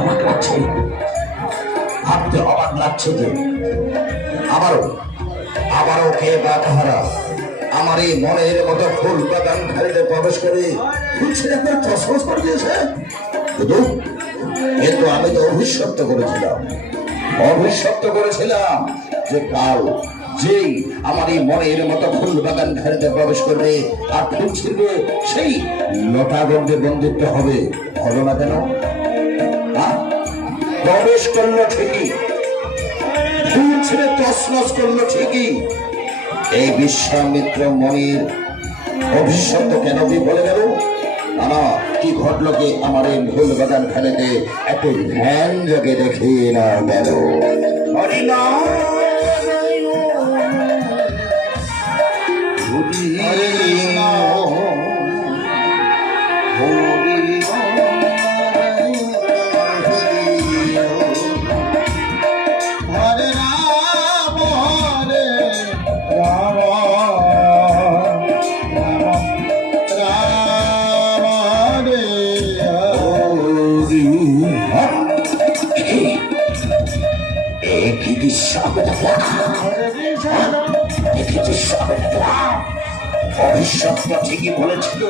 অবাক লাগছে, ভাবতে অবাক লাগছে যে আবারও কে বা কাহারা আমার এই মনের মতো ফুল বাগান খালিতে প্রবেশ করে ফুল ছেড়ে তসবস করে দিয়েছে। কিন্তু আমি তো অভিশপ্ত করেছিলাম যে কাল যেই আমার এই মনের মতো ফুল বাগান খালিতে প্রবেশ করবে আর ফুল ছিঁড়বে সেই লতাগন্ধে বন্দিত্ব হবে। হলো না কেন? প্রবেশ করলো ঠিকই, ফুল ছেড়ে তছনছ করলো ঠিকই, এই বিশ্বামিত্র মনির ভবিষ্যৎ কেন কি বলে গেল? না, কি ঘটলো কি আমার এই ফুল বাগান খালিতে একটু ধ্যান জেগে দেখি না গেল। অভিশপ্ত ঠিকই বলেছিল,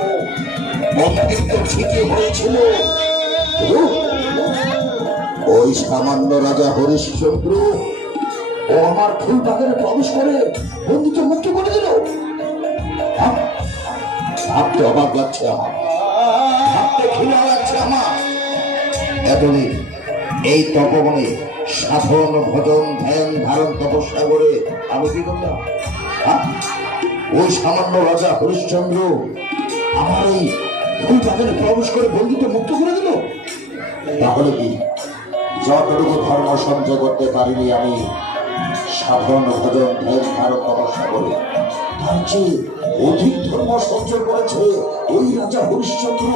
বন্দিত্ব ঠিকই হয়েছিল। ওই সামান্য রাজা হরিশ্চন্দ্র ও আমার ফুল বাগানে প্রবেশ করে বন্দিত্ব মুক্ত করে দিল। ভাবতে অবাক লাগছে আমার, ভাবতে ঘৃণা লাগছে আমার। এতদিন এই তপবনে সাধন ভজন ধ্যান ধারণ তপস্যা করে আমি কি করলাম? ওই সামান্য রাজা হরিশ্চন্দ্র আমার এই ফুল বাগানে প্রবেশ করে বন্দিত্ব মুক্ত করে দিল। তাহলে কি যতটুকু ধর্ম সঞ্চয় করতে পারিনি আমি সাধন ভজন ধ্যান ধারণ তপস্যা করে, তার চেয়ে অধিক ধর্ম সঞ্চয় করেছে ওই রাজা হরিশ্চন্দ্র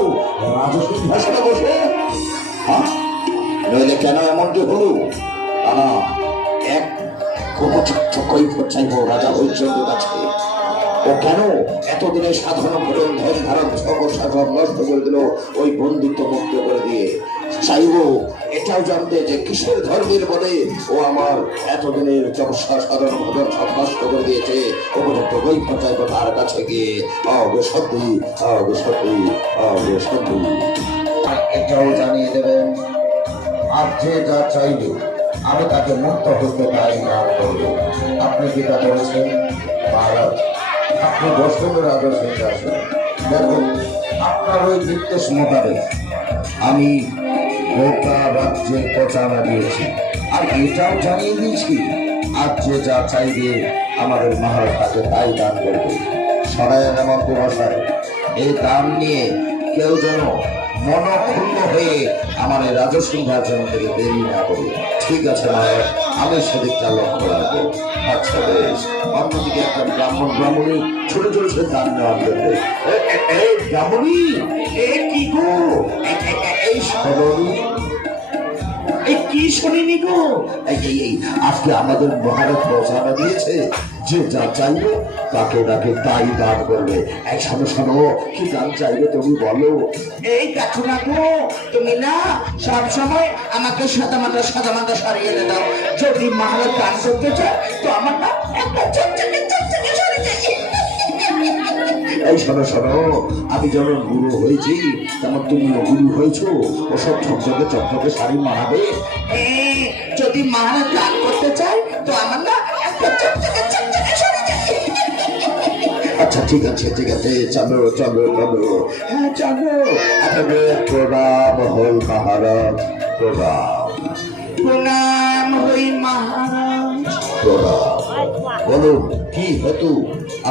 রাজসিংহাসনে বসে। নইলে কেন এমনটি হলো? এক কপচিত্র কৈফত চাইব রাজা হরিশ্চন্দ্রের কাছে। ও কেন এতদিনে সাধারণ ভজন ধ্যান ধারণ সাধন নষ্ট করে দিল ওই বন্দিত্ব মুক্ত করে দিয়ে? চাইব এটাও জানতে যে কিসের ধর্মের বলে ও আমার এতদিনের তপস্যা সাধন ভজন সব নষ্ট করে দিয়েছে। উপযুক্ত কৈফত চাইব তার কাছে গিয়ে। এটাও জানিয়ে দেবেন আর যে যা চাইবে আমি তাকে মুক্ত হতে তাই না করবো। আপনি কি তা বলেছেন মহারাজ? আপনি দর্শনের আদর্শে আসেন। দেখুন, আপনার ওই নির্দেশ মোতাবেক আমি গোটা রাজ্যে প্রচারণা দিয়েছি আর এটাও জানিয়ে দিয়েছি আর যে যা চাইবে আমাদের মহারাজ তাকে তাই দান করবে। সরায়ের মন্ত্রী মশাই, এই দান নিয়ে কেউ যেন মনক্ষুণ্ণ হয়ে আমার এই রাজসিংহাসন থেকে দেরি না করে। ঠিক আছে মহারাজ, আমি সেদিকটা লক্ষ্য রাখবো। আচ্ছা বেশ। অন্যদিকে একটা ব্রাহ্মণী ছুটে চলেছে দান নেওয়ার জন্য। ব্রাহ্মণী, কি গো এই সরণী কি শুনিনি গো? আজকে আমাদের মহারাজ প্রচারণা দিয়েছে যে যা চাইবে তাকে তাকে তাই দান করবে। এক শোনো শোনো, কি দান চাইবে তুমি বলো? এই দেখো না গো, তুমি না সব সময় আমাকে সাদামাটা সারিয়ে দাও। যদি মহারাজ দান করতে চায় তো আমার না একটা চকচকে সরে যায়। এই শোনো শোনো, আমি যেমন গুরু হয়েছি তেমন তুমিও গুরু হয়েছো। ওসব চকচকে শাড়ি মানাবে। যদি মহারাজ দান করতে চায় তো আমার না একটা চকচকে সরে যায়। আচ্ছা ঠিক আছে চলো। হ্যাঁ চলো। আপনাদের প্রণাম হই মহারাজ, প্রণাম হই মহারাজ, প্রণাম। বলুন কি হেতু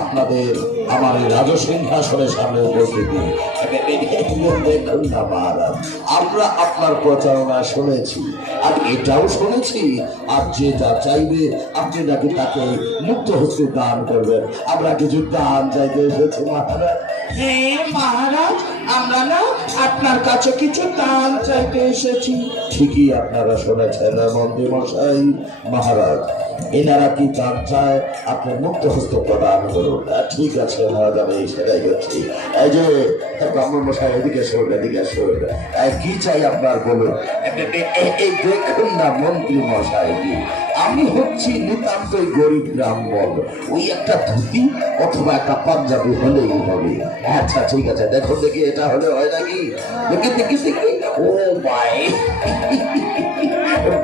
আপনাদের আমার এই রাজসিংহাসনের সামনে উপস্থিতি? দেখুন না মহারাজ, আমরা আপনার প্রচারণা শুনেছি আর এটাও শুনেছি আর যে যা চাইবে আপনি নাকি তাকে মুক্ত হস্তে দান করবেন। আমরা কিছু দান চাইতে এসেছি মহারাজ। হ্যাঁ মহারাজ, আমরা না আপনার কাছে কিছু দান চাইতে এসেছি। ঠিকই আপনারা শুনেছেন মন্ত্রী মশাই। মহারাজ, এনারা কি দান চায় আপনি মুক্ত হস্ত প্রদান করুন। ঠিক আছে মহারাজ, আমি সেটাই করছি। এই যে ব্রাহ্মণ মশাই, এদিকে কি চাই আপনার বলুন। এই দেখুন না মন্ত্রী মশাই, আমি হচ্ছি নিতান্তই গরিব ব্রাহ্মণ, ওই একটা ধুতি অথবা একটা পাঞ্জাবি হলেই হবে। আচ্ছা ঠিক আছে, দেখো দেখি এটা হলে হয় নাকি, দেখি দেখি দেখি। ও ভাই,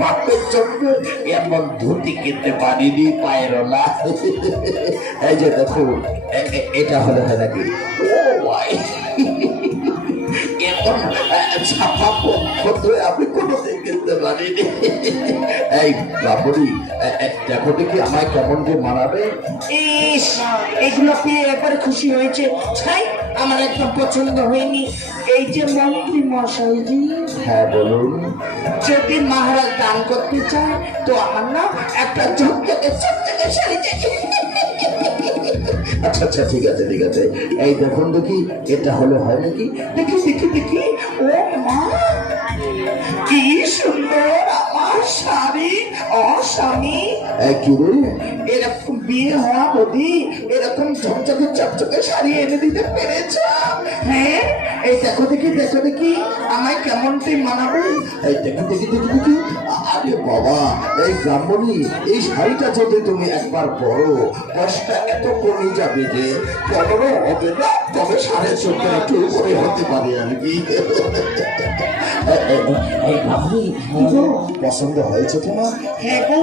বাপের জন্য এমন ধুতি কিনতে পারিনি, পায়ের না। এই যে দেখো, এটা হলে হয় নাকি? ও ভাই, এমন ছাপা পথে আমি কোনোদিন কিনতে পারিনি। এই বাবুরি, দেখো দেখি আমায় কেমন যে মানাবে। ইস, এগুলো পেয়ে একবার খুশি হয়েছে। ছাই, আমার একদম পছন্দ হয়নি। এই যে মন্ত্রী মশাইজি, হ্যাঁ বলুন। যদি মহারাজ দান করতে চায় তো আমার না একটা ঝকঝকে চকচকে শাড়ি চাই। আচ্ছা আচ্ছা ঠিক আছে ঠিক আছে, এই দেখুন দেখি এটা হলে হয় নাকি। দেখি দেখি দেখি। ও মা, কি সুন্দর আমার শাড়ি! ও স্বামী, কি রে, এরকম বিয়ে হওয়া বধি এরকম ঝকঝকে চকচকে শাড়ি এনে দিতে পেরেছ? হ্যাঁ, এই দেখো দেখি দেখো দেখি আমায় কেমনটি মানাবে। এই দেখি দেখি দেখি দেখি। আরে বাবা, এই ব্রাহ্মণী, এই শাড়িটা যদি তুমি একবার পরো, কষ্টটা এত কমে যাবে যে 15 হবে না, তবে 14.5 একটু উপরে হতে পারে আর কি। এই ব্রাহ্মণী, পছন্দ হয়েছে তোমার? হ্যাঁ গো,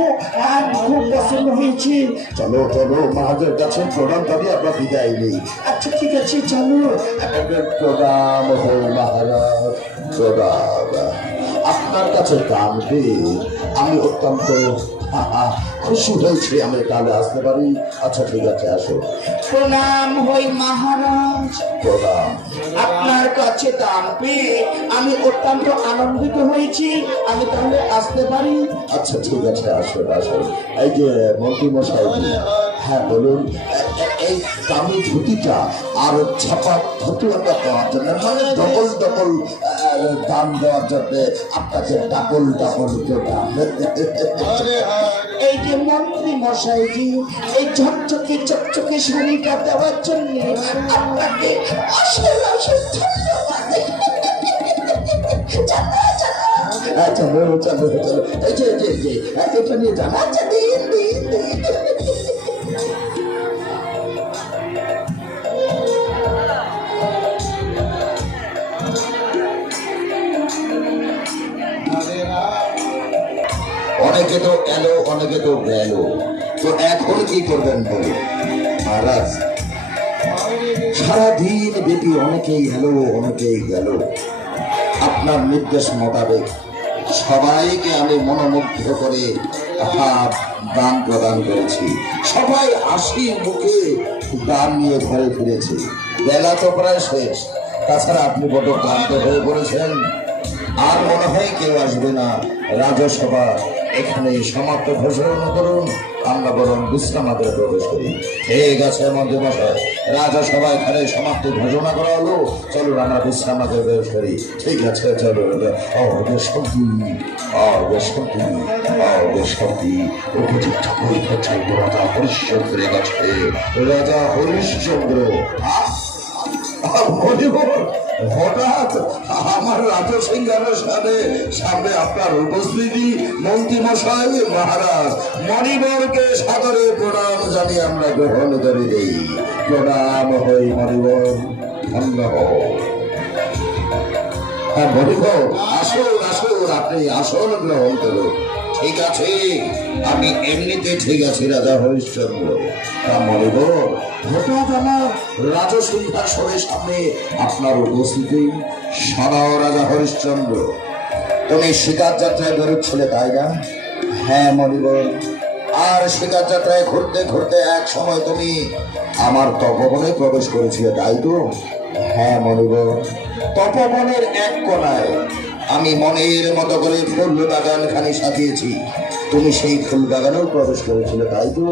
আর খুব পছন্দ হয়েছে। চলো চলো, মহাজের কাছে প্রণাম করি, আমরা বিদায় নেই। আচ্ছা ঠিক আছে, চলো। প্রণাম হো মহারাজ, প্রণাম। আপনার কাছে গান পেয়ে আমি অত্যন্ত খুশি হয়েছি, আমি তাহলে আসতে পারি? আচ্ছা ঠিক আছে, আসো। প্রণাম হই মহারাজ, প্রণাম। আপনার কাছে দান পেয়ে আমি অত্যন্ত আনন্দিত হয়েছি, আমি তাহলে আসতে পারি? আচ্ছা ঠিক আছে, আসুন আসুন। এই যে মন্ত্রী মশাই, হ্যাঁ বলুন। এই দামি ধুতিটা আর ছাপা ধুতিটা দেওয়ার জন্য, মানে ডবল ডবল দাম দেওয়ার জন্য আপনাকে ডাবল ডাবল প্রণাম। এই যে মন্ত্রী মশাইজি, এই ঝকঝকে চকচকে শাড়িটা দেওয়ার জন্য আপনাকে অশেষ অশেষ ধন্যবাদ। আচ্ছা চলো চলো চলো, এই যে এটা নিয়ে যান। আচ্ছা দিন দিন দিন। অনেকে তো এলো, অনেকে তো গেল, তো এখন কি করবেন বলুন মহারাজ? সারাদিন ব্যাপী অনেকেই এলো অনেকেই গেল, আপনার নির্দেশ মোতাবেক সবাইকে আমি মনোমুগ্ধ করে দান প্রদান করেছি। সবাই হাসি মুখে দান নিয়ে ঘরে ফিরেছে। বেলা তো প্রায় শেষ, তাছাড়া আপনি বড় ক্লান্ত হয়ে পড়েছেন, আর মনে হয় কেউ আসবে না। রাজসভা এখানে সমাপ্ত ঘোষণা করুন, আমরা বরং বিশ্রামাগারে প্রবেশ করি। ঠিক আছে মন্ত্রী মশাই, রাজসভা এখানে সমাপ্ত ঘোষণা করা হলো, চলুন আমরা বিশ্রামাগারে প্রবেশ করি। ঠিক আছে চলো। শান্তি, শান্তি, শান্তি। উপযুক্ত পরীক্ষা চাইব রাজা হরিশ্চন্দ্রের কাছে। রাজা হরিশ্চন্দ্র, হঠাৎ আমার রাজ সিংহাসনের সামনে আপনার উপস্থিতি। মন্ত্রী মশাই, মহারাজ মণিবরকে সাদরে প্রণাম জানিয়ে আমরা গ্রহণ করে দেই। প্রণাম হই মণিবর, ধন্য হও। হ্যাঁ মণিবর, আসুন আসুন, আপনি আসন গ্রহণ করুন। ঠিক আছে, আমি এমনিতে ঠিক আছি রাজা হরিশ্চন্দ্র। মণিবর, হঠাৎ আমার রাজসিংহাসনের সামনে আপনার উপস্থিতি। শোনাও রাজা হরিশ্চন্দ্র, তুমি শিকার যাত্রায় বেরোচ্ছিলে তাই না? হ্যাঁ মণিবর। আর শিকার যাত্রায় ঘুরতে ঘুরতে এক সময় তুমি আমার তপবনে প্রবেশ করেছিলে তাই তো? হ্যাঁ মণিবর। তপবনের এক কোণায় আমি মনের মতো করে ফুল বাগান খানি সাজিয়েছি, তুমি সেই ফুল বাগানেও প্রবেশ করেছিলে তাই তো?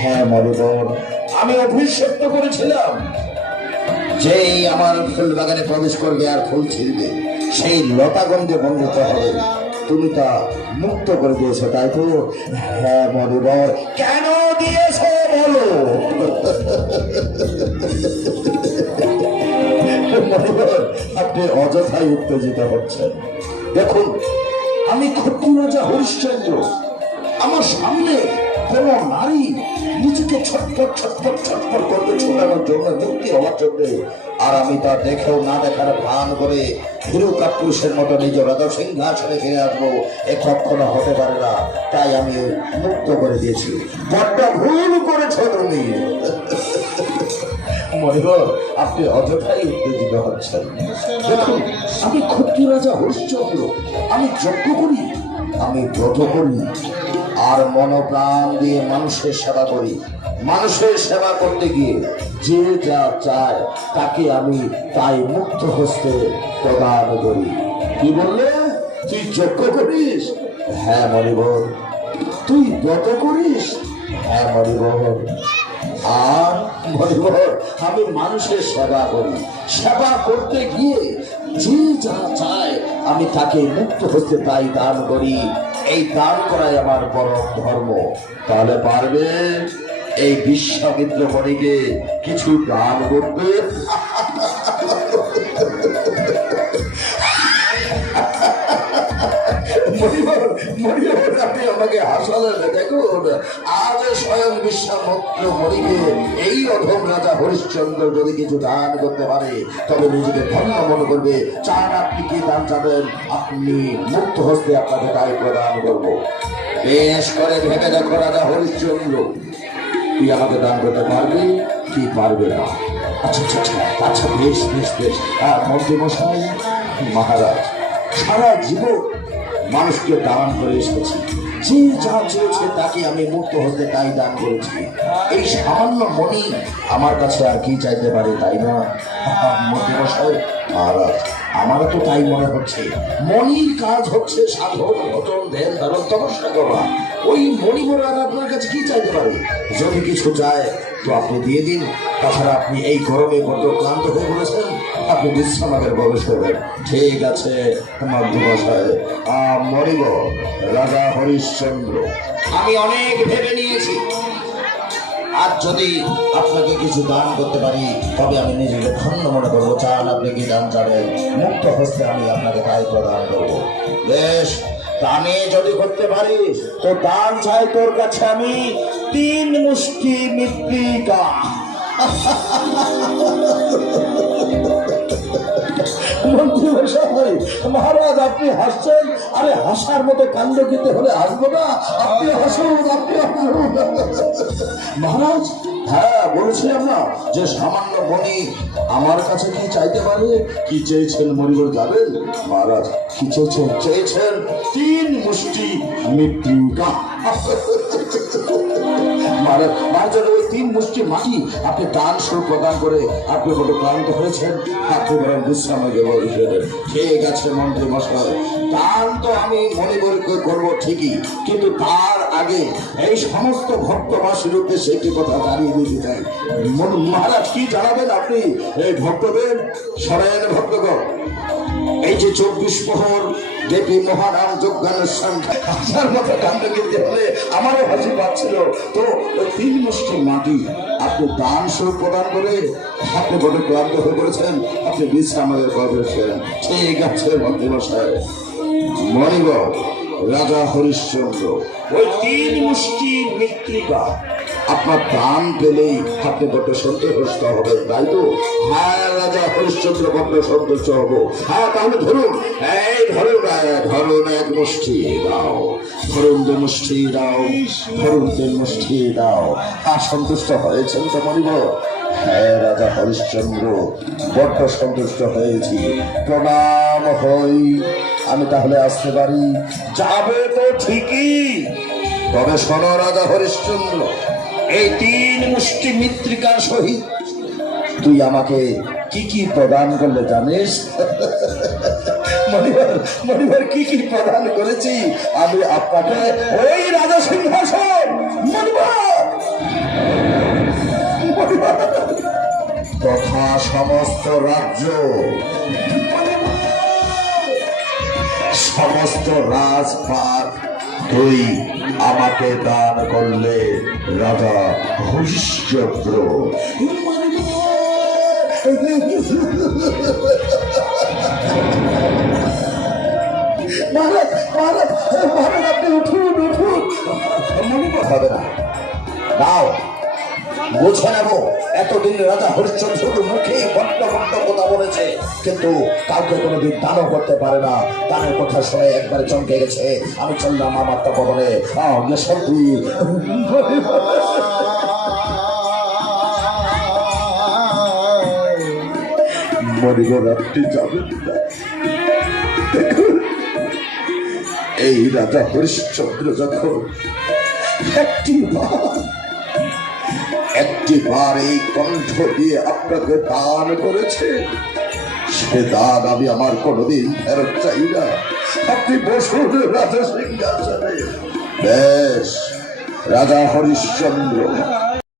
হ্যাঁ মণিবর। আমি অভিষিক্ত করেছিলাম, যেই আমার ফুল বাগানে প্রবেশ করবে আর ফুল ছিঁড়বে সেই লতাগন্ধে বন্ধিত হবে, তুমি তা মুক্ত করে দিয়েছো তাই তো? হ্যাঁ মণিবর। কেন দিয়েছো বলো? আপনি অযথাই উত্তেজিত হচ্ছেন। দেখুন আমি ক্ষত্রিয় রাজা হরিশ্চন্দ্র। আমার সামনে কোন নারী নিজেকে ছটফট ছটফট ছটফট করতে ছোটানোর জন্য, মুক্তি হওয়ার জন্য, আর আমি তা দেখেও না দেখার ভান করে হিরু কাপুরুষের মতো নিজ রাজা সিংহাসনে ফিরে আসবো, এ কখনো হতে পারে না। তাই আমি মুক্ত করে দিয়েছি। বড্ড ভুল করেছো তুমি। মনিবর, আপনি অযথাই উত্তেজিত হচ্ছেন। দেখুন, আমি ক্ষত্রিয় রাজা হরিশ্চন্দ্র। আমি যজ্ঞ করি, আমি ব্রত করি, আর মনপ্রাণ দিয়ে মানুষের সেবা করি। মানুষের সেবা করতে গিয়ে যে যা চায় তাকে আমি তাই মুক্ত হস্তে প্রদান করি। কি বললে? তুই যজ্ঞ করিস? হ্যাঁ মনিবর। তুই ব্রত করিস? হ্যাঁ মনিবর। আর মনিবর, আমি মানুষের সেবা করি। সেবা করতে গিয়ে যে যা চায় আমি তাকে মুক্ত হতে তাই দান করি। এই দান করাই আমার পরম ধর্ম। তাহলে পারবে এই বিশ্বামিত্র মণিকে কিছু দান করতে? আপনি আমাকে হাসালেন। দেখুন, আজ স্বয়ং বিশ্বামিত্র মণিকে এই অধম রাজা হরিশ্চন্দ্র যদি কিছু দান করতে পারে তবে নিজেকে ধন্য মনে করবে। চান আপনি কি দান চাবেন? আপনি মুক্ত হস্তে আপনাকে তাই প্রদান করবো। বেশ করে ভেবে দেখো রাজা হরিশ্চন্দ্র, তুই আমাকে দান করতে পারবি কি পারবে না? আচ্ছা আচ্ছা আচ্ছা আচ্ছা, বেশ বেশ বেশ। মন্ত্রী মশাই, মহারাজ, সারা জীবন মানুষকে দান করে এসেছি। যে যা চেয়েছে তাকে আমি মুক্ত হতে তাই দান করেছি। এই সামান্য মণি আমার কাছে আর কি চাইতে পারে, তাই না? মন্ত্রী মশাই, মহারাজ, আমারও তো তাই মনে হচ্ছে। মণির কাজ হচ্ছে সাধন, ভজন, ধ্যান, ধারণ, তপস্যা করা। ওই মণি বড় আর আপনার কাছে কি চাইতে পারে? যদি কিছু চায় তো আপনি দিয়ে দিন। তাছাড়া আপনি এই গরমে বড্ড ক্লান্ত হয়ে পড়েছেন, আপনি বিশ্রামের প্রবেশ করবেন। ঠিক আছে মন্ত্রী মশাই, মরিব রাজা হরিশ্চন্দ্র। আমি অনেক ভেবে নিয়েছি। আর যদি আপনাকে কিছু দান করতে পারি তবে আমি নিজেকে ধন্য মনে করবো। চান আপনি কি দান চাবেন? মুক্ত হস্তে আমি আপনাকে তাই প্রদান করবো। বেশ, দানে যদি করতে পারিস তো দান চাই তোর কাছে আমি 3 মুষ্টি মৃত্তিকা। মন্ত্রী মশাই, মহারাজ আপনি হাসছেন? আরে হাসার মতো কাণ্ড খেতে হলে আসবো না? আপনি হাসুন, আপনি হাসুন। মহারাজ, হ্যাঁ বলেছিলাম না যে সামান্য মণি আমার কাছে কি চাইতে পারে? কি চেয়েছেন মরিবর যাবেন? মহারাজ, কি চেয়েছেন? চেয়েছেন 3 মুষ্টি মৃত্তিকা। মহারাজ, ওই 3 মুষ্টি মাটি আপনি দান স্বরূপ প্রদান করে আপনি বড় ক্লান্ত হয়েছেন, আপনি বরং বিশ্রামে গেলেন। ঠিক আছে মন্ত্রী মশাই, দান তো আমি মণিবরকে করবো ঠিকই, কিন্তু তার আগে এই সমস্ত ভক্তবাসীর উদ্দেশ্যে একটি কথা জানিয়ে দিতে চাই। মহারাজ, কি জানাবেন আপনি এই ভক্তদের? শোনেন ভক্তগণ, এই যে 24 প্রহর দেবী মহারাম যজ্ঞানুষ্ঠান হাজার মতো কাণ্ড কিনতে হলে আমারও হাসি পাচ্ছিল। তো 3 মুষ্টি মাটি আপনি দান স্বরূপ প্রদান করে আপনি বড় ক্লান্ত হয়ে পড়েছেন, আপনি বিশ্রামের করেছেন। ঠিক আছে মন্ত্রী মশাই, মনিব রাজা হরিশ্চন্দ্র, ওই 3 মুষ্টি মৃত্তিকা আপনার দান পেলেই আপনি বড্ড সন্তুষ্ট হবেন, তাই তো? হ্যাঁ রাজা হরিশ্চন্দ্র, বড্ড সন্তুষ্ট হবো। হ্যাঁ তাহলে ধরুন, এই ধরুন, ধরুন 1 মুষ্টি দাও, ধরুন 2 মুষ্টি দাও, ধরুন 3 মুষ্টি দাও। সন্তুষ্ট হয়েছেন তো মনিব? হ্যাঁ রাজা হরিশ্চন্দ্র, বড্ড সন্তুষ্ট হয়েছি। প্রণাম হই। আমি তাহলে আসতে পারি? যাবে তো ঠিকই, তবে শোনো রাজা হরিশ্চন্দ্র, এই 3 মুষ্টি মৃত্তিকার সহিত তুই আমাকে কি কি প্রদান করলে জানিস? মনিবার কি কি প্রদান করেছি আমি আপনাকে? ওই রাজা সিংহাসন তথা সমস্ত রাজ্য, সমস্ত রাজপাট তুই আমাকে দান করলে রাজা হরিশ্চন্দ্র। মহারাজ মহারাজ মহারাজ আপনি উঠুন উঠুন। মণিপুর হবে না, নাও বুঝে নেব। এতদিন রাজা হরিশ্চন্দ্র শুধু মুখে বড্ড বড্ড কথা বলেছে, কিন্তু কাউকে কোনোদিন দানও করতে পারে না। দানের কথা শুনে একবারে চমকে গেছে। আমি চললাম আমার তপবনে। শান্তি মণিবর আপনি যাবেন না। দেখুন, এই রাজা হরিশ্চন্দ্র যখন একটিবার এই কণ্ঠ দিয়ে আপনাকে দান করেছে, সে দান আমি আমার কোনোদিন ফেরত চাই না। আপনি বসুন রাজা সিংহাসনে। বেশ, রাজা হরিশ্চন্দ্র